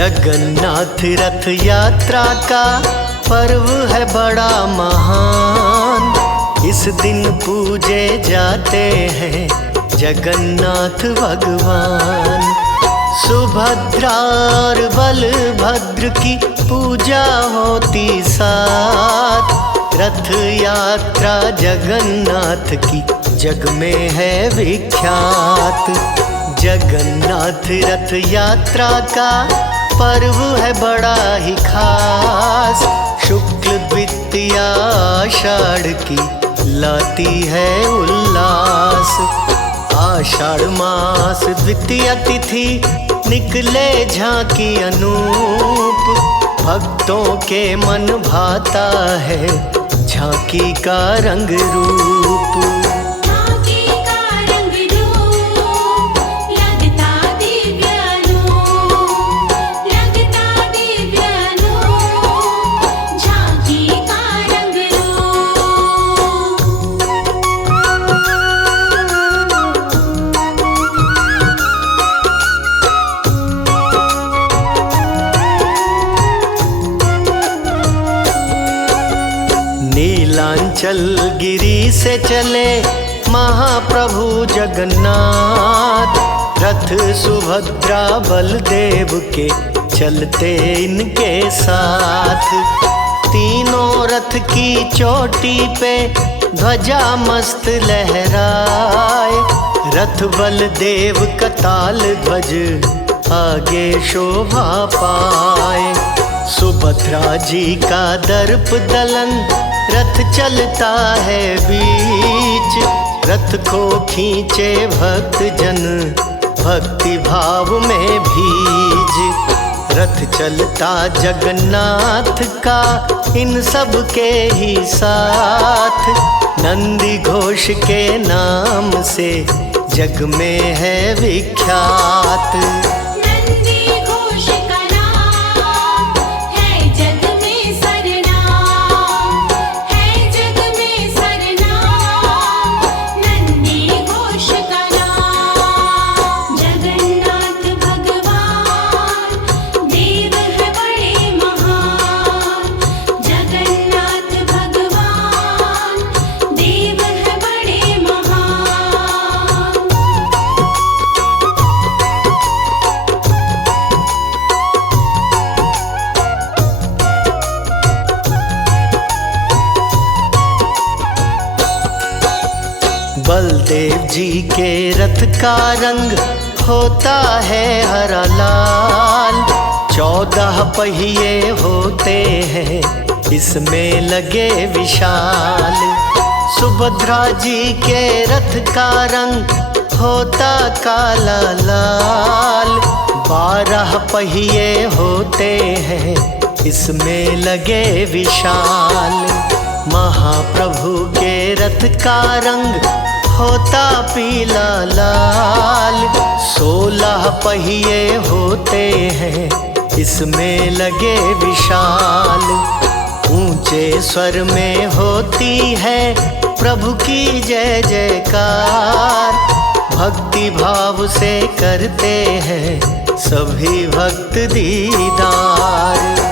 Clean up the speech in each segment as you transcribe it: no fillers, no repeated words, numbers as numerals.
जगन्नाथ रथ यात्रा का पर्व है बड़ा महान। इस दिन पूजे जाते हैं जगन्नाथ भगवान। सुभद्रा और बलभद्र की पूजा होती साथ। रथ यात्रा जगन्नाथ की जग में है विख्यात। जगन्नाथ रथ यात्रा का पर्व है बड़ा ही खास। शुक्ल द्वितीया आषाढ़ की लाती है उल्लास। आषाढ़ मास द्वितीया तिथि निकले झांकी अनूप। भक्तों के मन भाता है झांकी का रंग रूप। नीलांचल गिरी से चले महाप्रभु जगन्नाथ। रथ सुभद्रा बलदेव के चलते इनके साथ। तीनों रथ की चोटी पे ध्वजा मस्त लहराए। रथ बलदेव का ताल ध्वज आगे शोभा पाए। सुभद्रा जी का दर्प दलन रथ चलता है बीच। रथ को खींचे भक्त जन भक्ति भाव में भीज। रथ चलता जगन्नाथ का इन सब के ही साथ। नंदी घोष के नाम से जग में है विख्यात। बलदेव जी के रथ का रंग होता है हरा लाल। 14 पहिए होते हैं इसमें लगे विशाल। सुभद्रा जी के रथ का रंग होता काला लाल। 12 पहिए होते हैं इसमें लगे विशाल। महाप्रभु के रथ का रंग होता पीला लाल। 16 पहिए होते हैं इसमें लगे विशाल। ऊंचे स्वर में होती है प्रभु की जय जयकार। भक्ति भाव से करते हैं सभी भक्त दीदार।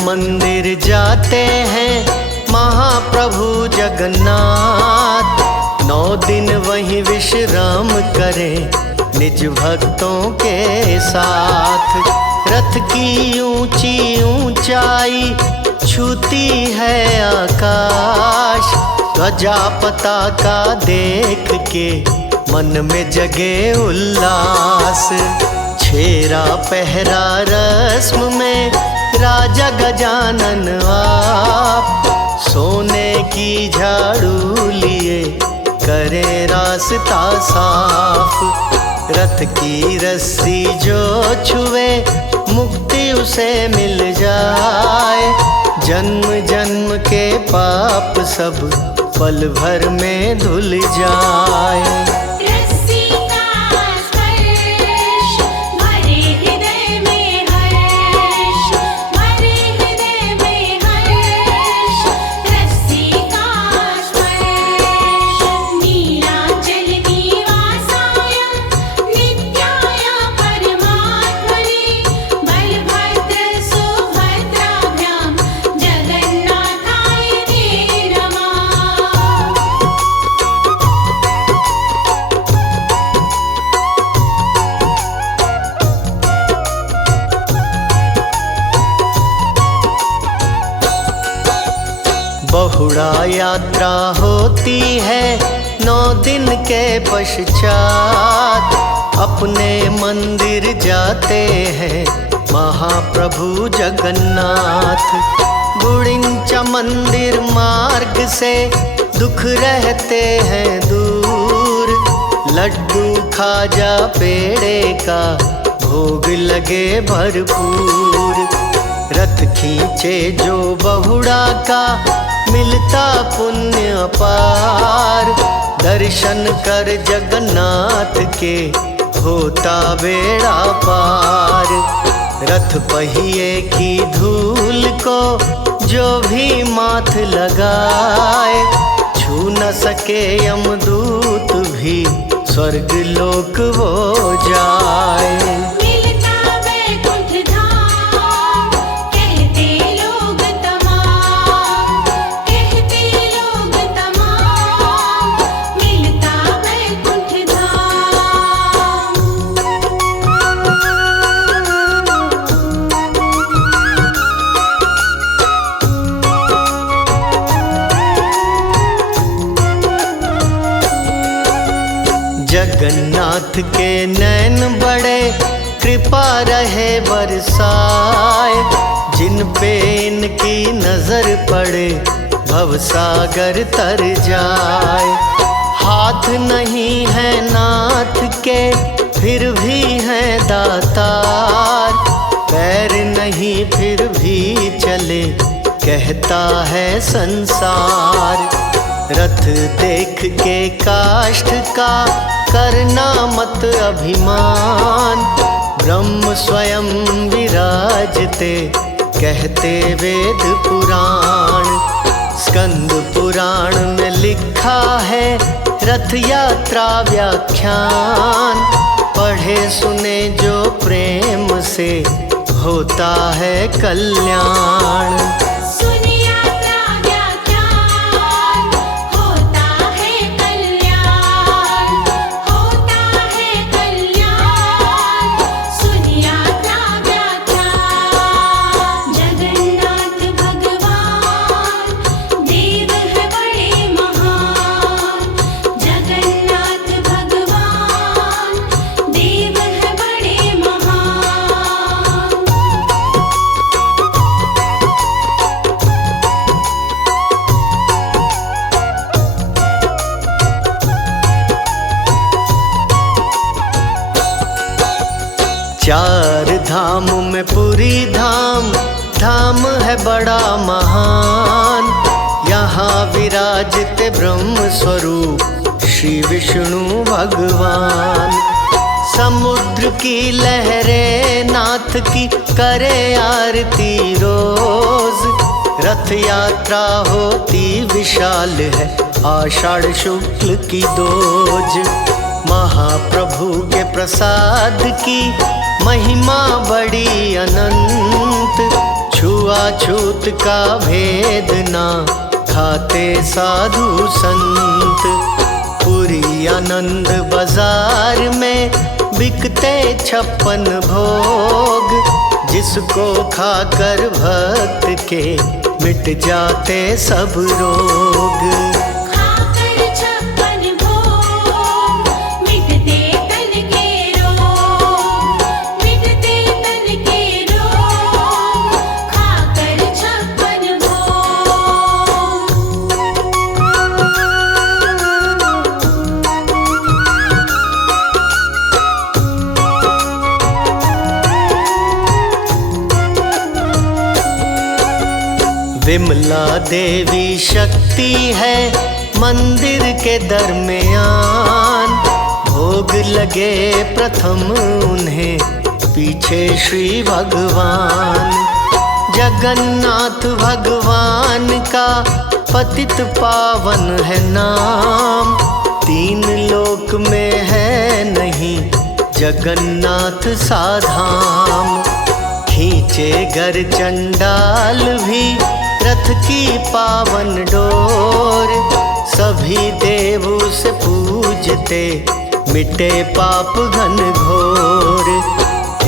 मंदिर जाते हैं महाप्रभु जगन्नाथ। 9 दिन वहीं विश्राम करें निज भक्तों के साथ। रथ की ऊंची ऊंचाई छूती है आकाश। ध्वजा पताका देख के मन में जगे उल्लास। छेरा पहरा रस्म में राजा गजानन आप। सोने की झाड़ू लिए करे रास्ता साफ। रथ की रस्सी जो छुए मुक्ति उसे मिल जाए। जन्म जन्म के पाप सब पल भर में धुल जाए। बहुड़ा यात्रा होती है 9 दिन के पश्चात। अपने मंदिर जाते हैं महाप्रभु जगन्नाथ। गुड़िंचा मंदिर मार्ग से दुख रहते हैं दूर। लड्डू खाजा पेड़े का भोग लगे भरपूर। रथ खींचे जो बहुड़ा का मिलता पुण्य अपार। दर्शन कर जगन्नाथ के होता बेड़ा पार। रथ पहिए की धूल को जो भी माथ लगाए, छू न सके यमदूत भी स्वर्ग लोक वो जाए। जगन्नाथ के नैन बड़े कृपा रहे बरसाए। जिन पे इनकी नजर पड़े भवसागर तर जाए। हाथ नहीं है नाथ के फिर भी है दातार। पैर नहीं फिर भी चले कहता है संसार। रथ देख के काष्ठ का करना मत अभिमान। ब्रह्म स्वयं विराजते कहते वेद पुराण। स्कंद पुराण में लिखा है रथ यात्रा व्याख्यान। पढ़े सुने जो प्रेम से होता है कल्याण। चार धाम में पुरी धाम, धाम है बड़ा महान। यहाँ विराजते ब्रह्म स्वरूप श्री विष्णु भगवान। समुद्र की लहरें नाथ की करे आरती रोज। रथ यात्रा होती विशाल है आषाढ़ शुक्ल की दोज। महाप्रभु के प्रसाद की महिमा बड़ी अनंत। छुआछूत का भेद ना खाते साधु संत। पूरी आनंद बाजार में बिकते 56 भोग। जिसको खाकर भक्त के मिट जाते सब रोग। विमला देवी शक्ति है मंदिर के दरमियान। भोग लगे प्रथम उन्हें, पीछे श्री भगवान। जगन्नाथ भगवान का पतित पावन है नाम। तीन लोक में है नहीं जगन्नाथ सा धाम। खींचे घर चंडाल भी रथ की पावन डोर। सभी देव उसे पूजते, मिटे पाप घन घोर।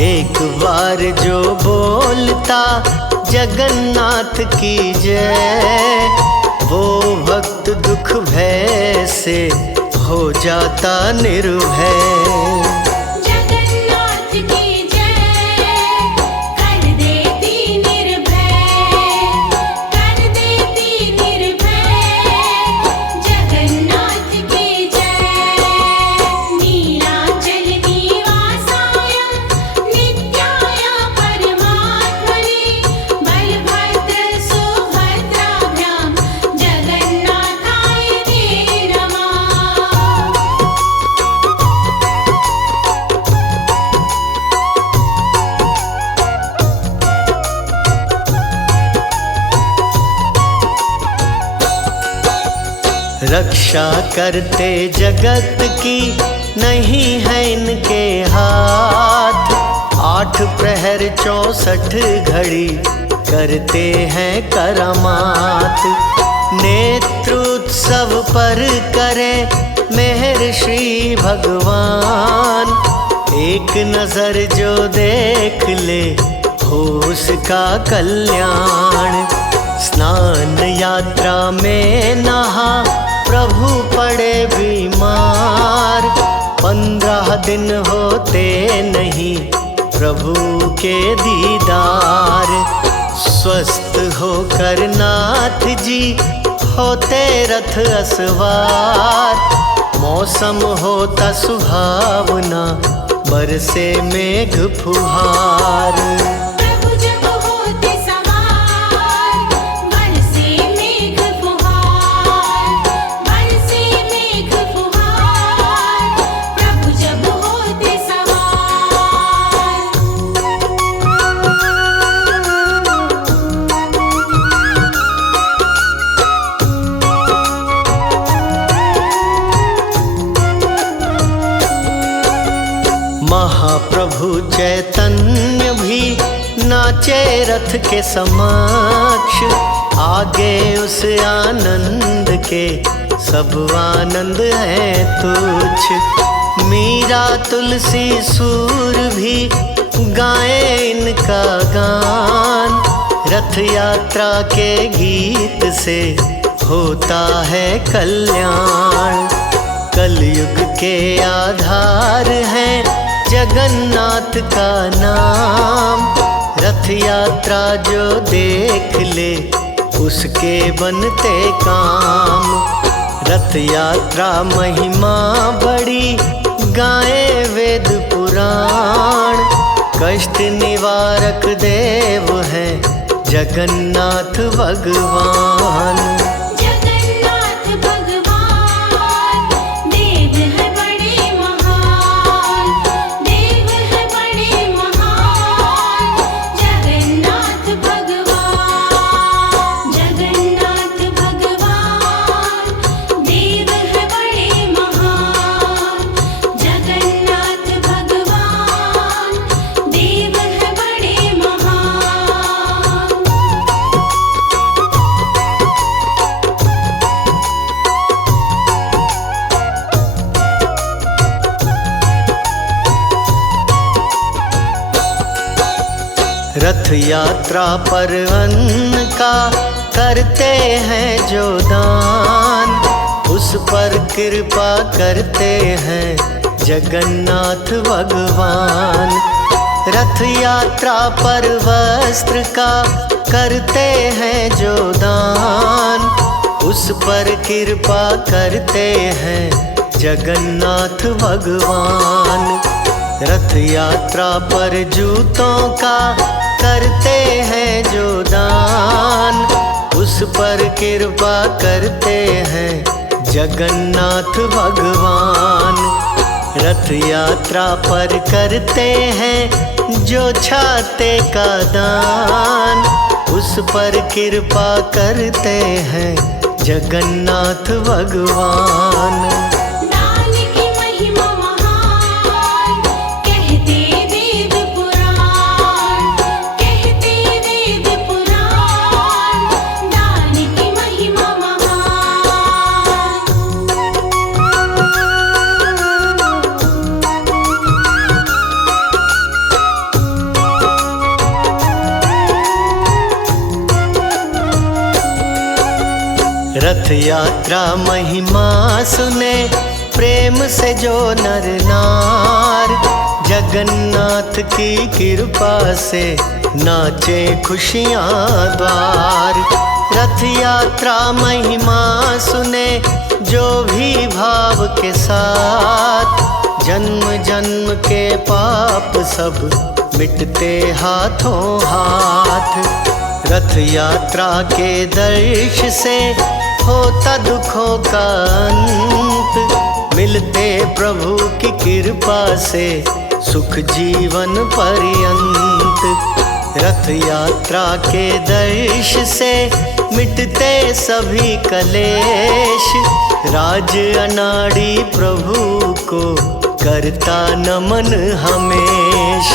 एक बार जो बोलता जगन्नाथ की जय, वो भक्त दुख भय से हो जाता निर्भय। रक्षा करते जगत की नहीं है इनके हाथ। 8 प्रहर 64 घड़ी करते हैं करामात। नेत्रोत्सव पर करें मेहर श्री भगवान। एक नजर जो देख ले हो उसका कल्याण। स्नान यात्रा में नहा प्रभु पड़े बीमार। 15 दिन होते नहीं प्रभु के दीदार। स्वस्थ होकर नाथ जी होते रथ असवार। मौसम होता सुहावना, बरसे मेघ फुहार। महाप्रभु चैतन्य भी नाचे रथ के समक्ष। आगे उस आनंद के सब आनंद है तुच्छ। मीरा तुलसी सूर भी गाए इनका गान। रथ यात्रा के गीत से होता है कल्याण। कलयुग के आधार है जगन्नाथ का नाम। रथ यात्रा जो देख ले उसके बनते काम। रथ यात्रा महिमा बड़ी गाए वेद पुराण। कष्ट निवारक देव है जगन्नाथ भगवान। रथ यात्रा पर अन्न का करते हैं जो दान। उस पर कृपा करते हैं जगन्नाथ भगवान। रथ यात्रा पर वस्त्र का करते हैं जो दान। उस पर कृपा करते हैं जगन्नाथ भगवान। रथ यात्रा पर जूतों का करते हैं जो दान। उस पर कृपा करते हैं जगन्नाथ भगवान। रथ यात्रा पर करते हैं जो छाते का दान, उस पर कृपा करते हैं जगन्नाथ भगवान। दान की महिमा महान, कहते वेद पुराण, कहते वेद पुराण, दान की महिमा रथ यात्रा महिमा सुने प्रेम से जो नर नार, जगन्नाथ की कृपा से नाचे खुशियाँ द्वार। रथ यात्रा महिमा सुने जो भी भाव के साथ, जन्म जन्म के पाप सब मिटते हाथों हाथ। रथ यात्रा के दर्श से होता दुखों का अंत, मिलते प्रभु की कृपा से सुख जीवन पर्यंत। रथ यात्रा के दर्श से मिटते सभी कलेश, राज अनाड़ी प्रभु को करता नमन हमेश।